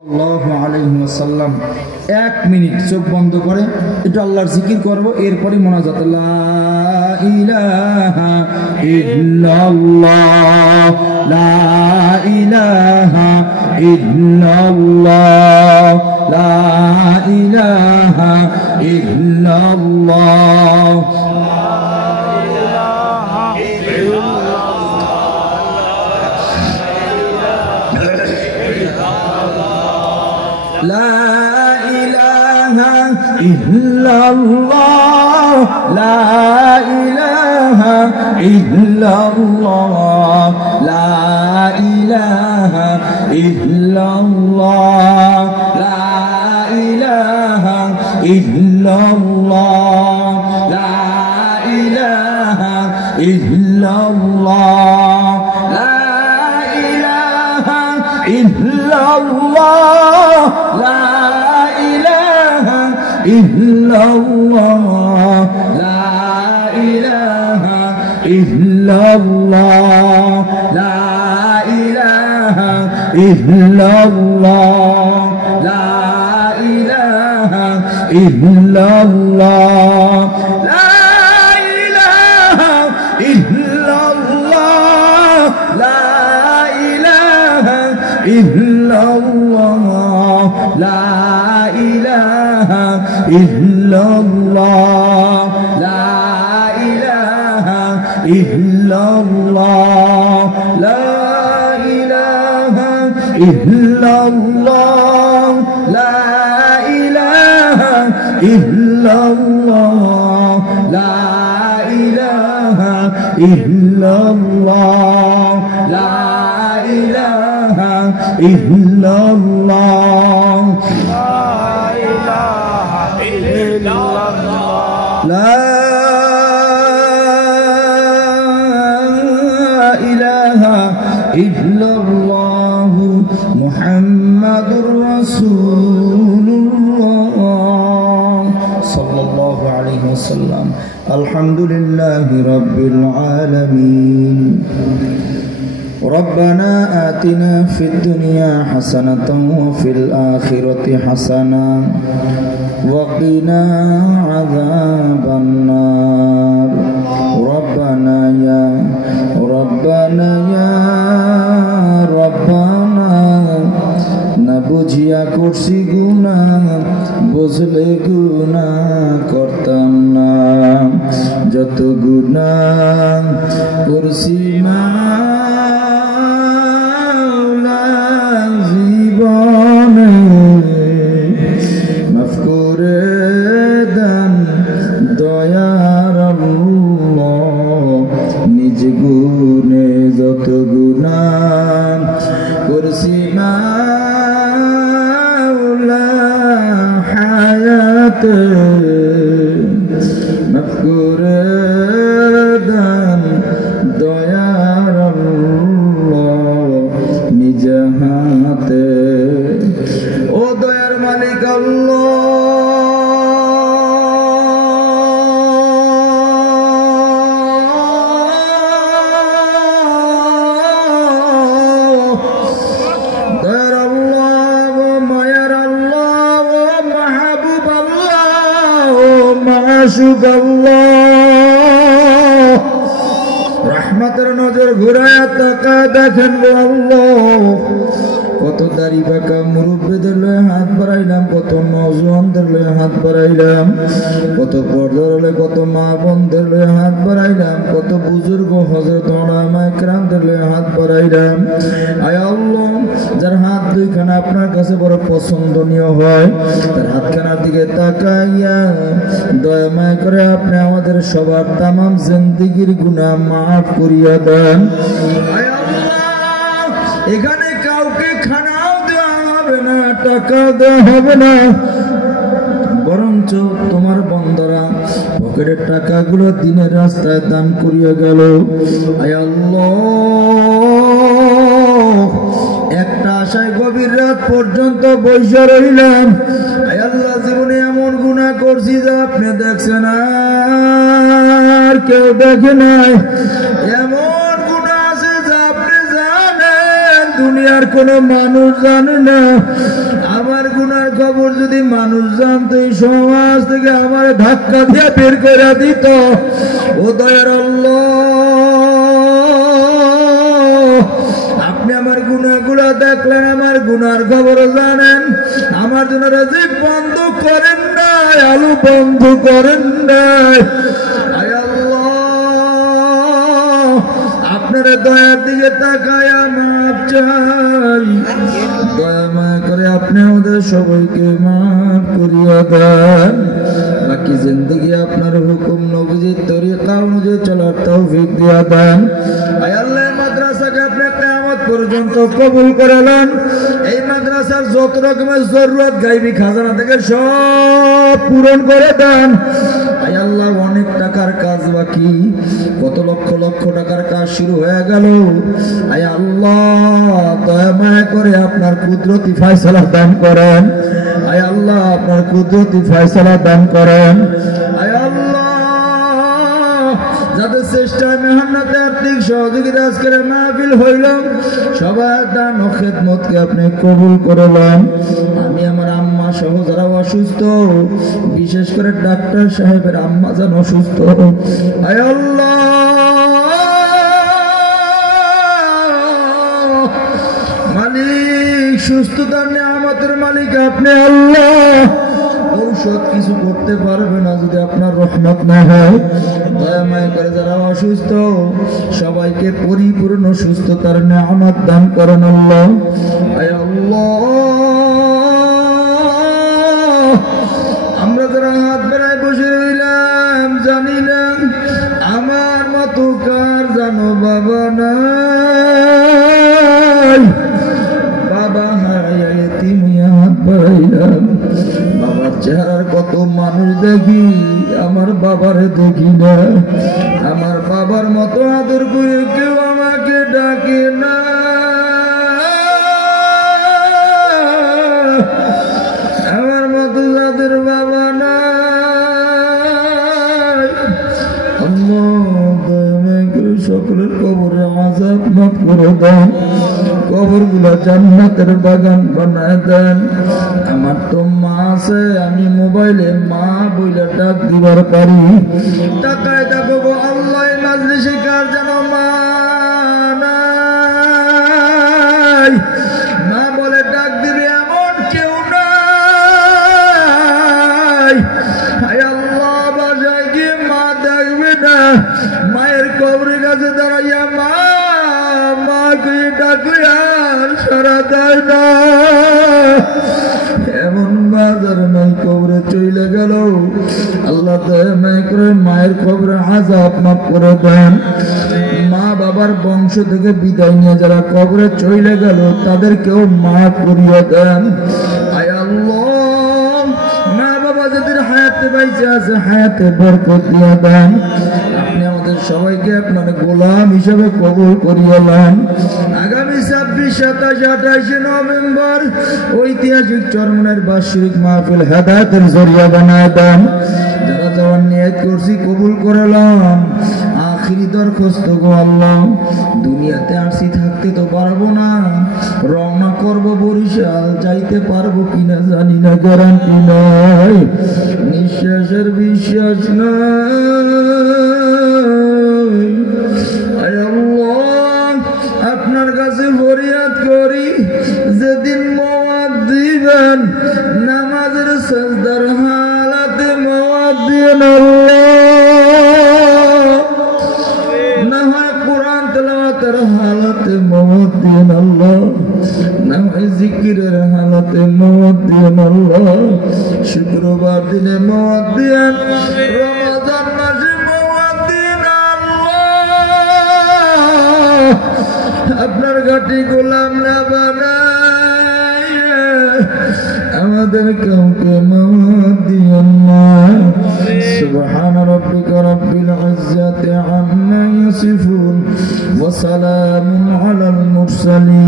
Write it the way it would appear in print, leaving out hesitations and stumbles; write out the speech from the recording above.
সাল্লাল্লাহু আলাইহি ওয়াসাল্লাম 1 মিনিট চোখ বন্ধ করে একটু আল্লাহর জিকির করব, এরপরে মোনাজাত। লা ইলাহা ইল্লাল্লাহ, লা ইলাহা ইল্লাল্লাহ, লা ইলাহা ইল্লাল্লাহ। لا إله إلا الله، لا إله إلا الله، لا إله إلا الله، لا إله إلا الله، لا إله إلا الله، لا إله إلا الله، لا إله إلا الله، لا إله إلا الله، لا إله إلا الله، لا إله إلا الله، لا إله إلا الله، لا إله إلا الله، لا إله إلا الله، لا إله إلا الله، لا إله إلا الله، لا إله إلا الله، لا إله إلا الله، لا إله إلا الله، لا إله إلا الله محمد رسول الله صلى الله عليه وسلم. الحمد لله رب العالمين. ربنا آتنا في الدنيا حسنة وفي الآخرة حسنة وقنا عذاب النار. ربنا يا ربنا না বুঝিয়া করছি গুনাহ, বুঝলে গুনাহ করতাম না, যত গুনাহ করছি মাওলা জীবনে মাফ করে দেন দয়ার আল্লাহ। নিজ গুণে যত গুনাহ করছি মাওলা হায়াতে মাফ করে দেন দয়ার আল্লাহ নিজ হাতে। ও দয়ার মালিক আল্লাহ, রহমতের নজর ঘুরায় তাকায় দেখেন গো আল্লাহ, কত দাড়ি বাঁকা মুরব্বীদের লয়ে হাত বাড়াইলাম, কত নওজওয়ানদের লয়ে হাত বাড়াইলাম, কত পর্দার লয়ে কত মা বোনদের লয়ে হাত বাড়াইলাম, কত বুজুর্গ হযরত ওলামা ইকরামদের লয়ে হাত বাড়াইলাম। আয় আল্লাহ, যার হাত দুইখানা আপনার কাছে বড় পছন্দনীয় হয়, তার হাতখানার দিকে তাকাইয়া দয়া মায়া করে আপনি আমাদের সবার তামাম জিন্দেগির গুনাহ মাফ করিয়া দেন। আয় আল্লাহ, এখানে কাউকে খানাও দেওয়া হবে না, টাকা দেওয়া হবে না, বরঞ্চ তোমার বন্দরা পকেটের টাকাগুলো দিনের রাস্তায় দান করিয়া গেল। আয় আল্লাহ, একটা আশায় গভীর রাত পর্যন্ত বসে রইলাম। আয় আল্লাহ, জীবনে এমন গুনাহ করছি যা আপনি দেখছেন আর কেউ দেখে নাই, এমন গুনাহ আছে যা আপনি জানেন দুনিয়ার কোনো মানুষ জানে না। আমার গুনার খবর যদি মানুষ জানতো, এই সমাজ থেকে আমার ধাক্কা দিয়ে বের করে দিত। ও দয়ার আল্লাহ, আপনি আমার গুনাহগুলো দেখলেন, আমার গুনার খবর জানেন, আমার জন্য রিজিক বন্ধ করেন নাই, আলু বন্ধ করেন নাই। আয় আল্লাহ, আপনার দয়ার দিকে তাকায় মাপ চাই। দয়া মায়া করে আপনি আমাদের সবাইকে মাফ করিয়া দেন। বাকি জিন্দগি আপনার হুকুম নবীজির তরিকা অনুযায়ী চলার তৌফিক দিয়া দেন। আয় আল্লাহ, মাদ্রাসাকে আপনি কিয়ামত পর্যন্ত কবুল করেলেন। এই মাদ্রাসার যত রকমের জরুরত গায়বী খাজানা থেকে সব পূরণ করে দেন। আয় আল্লাহ, অনেক টাকার কাজ বাকি, কত লক্ষ লক্ষ টাকার কাজ শুরু হয়ে গেল। আয় আল্লাহ, দয়া মায়া করে আপনার কুদরতি ফয়সালা দান করেন। আয় আল্লাহ, আপনার কুদরতি ফয়সালা দান করেন। আয় আল্লাহ, যাদের চেষ্টা মেহনতে আর্থিক সহযোগিতা আজকের মাহফিল হইল, সবার দান ও খেদমতকে আপনি কবুল করলেন। আমি আমার আম্মা সহ যারা অসুস্থ, বিশেষ করে ডাক্তার সাহেবের আম্মা যান অসুস্থ, আয় আল্লাহ মালিক, সুস্থতার নিয়ামতের মালিক আপনি আল্লাহ। ঔষধ কিছু করতে পারবে না যদি আপনার রহমত না হয়। দয়া মায়া করে যারা অসুস্থ, সবাইকে পরিপূর্ণ সুস্থতার নিয়ামত দান করেন আল্লাহ। আয় আল্লাহ, আমরা যারা হাত বেড়ায় বসে রইলাম, জানি না আমার মতো কার জানো বাবা নাই। বাবা হারাইয়া এতিমিয়া হাত বাড়াইলাম। বাবার চেহারার কত মানুষ দেখি, আমার বাবারে দেখি না। আমার বাবার মতো আদর করে কেউ আমাকে ডাকে না। আমার মতো যাদের বাবা নাই, সকলের কবরে আযাব মাফ করে দেন, কবর গুলা জান্নাতের বাগান বানায় দেন। আমার তো মা আছে, আমি মোবাইলে মা বইলে ডাক দিবার পারি। টাকায় দেখো আল্লাহ, মাজলিসে কার যেন মা নাই, মা বলে ডাক দিবে এমন কেউ নাই। হায় আল্লাহ, বাসায় গিয়ে মা দেখবে না, মায়ের কবরের কাছে দাঁড়াইয়া মা মা কে ডাকলে আর সারা দেয় না। এমন বাজার নাই, কবরে চলে গেল। আল্লাহ দয়া মায়া করে মায়ের কবরে আযাব মাফ করে দেন। মা বাবার বংশ থেকে বিদায় নিয়ে যারা কবরে চলে গেল, তাদেরকেও মাফ করিয়া দেন। আয় আল্লাহ, মা বাবা যাদের হায়াতে বাইচে আছে, হায়াতে বরকত দিয়া দেন। আপনি আমাদের সবাইকে আপনার গোলাম হিসেবে কবুল করিয়া নেন। আগামী 26, 27, 28 নভেম্বর ঐতিহাসিক চরমনের বার্ষিক মাহফিল হেদায়েতের জরিয়া বানায় দেন। যারা যাওয়ার নিয়ত করছি কবুল করলাম। আখিরি দরখাস্ত গো আল্লাহ, দুনিয়াতে আসি থাকতে তো পারবো না, রওনা করব বরিশাল, যাইতে পারবো কিনা জানি না, গ্যারান্টি নাই, নিঃশ্বাসের বিশ্বাস নাই। আয় আল্লাহ, আপনার কাছে ফরিয়াদ করি, যেদিন মওয়াদ দিবেন, নামাজের সাজদার হালাতে মওয়াদ দিয়েন আল্লাহ, না হয় কোরআন তেলাওয়াতের হালাতে মওয়াদ দিয়েন আল্লাহ, না হয় জিকিরের হালাতে মওয়াদ দিয়েন আল্লাহ, শুক্রবার দিনে মওয়াদ দিয়েন, রমজান মাসে মওয়াদ দিয়েন আল্লাহ। আপনার ঘাটি গোলাম না বানাইয়া আমাদের কাউকে মওয়াদ দিয়েন না। سبحان ربك رب العزة عما يصفون وسلام على المرسلين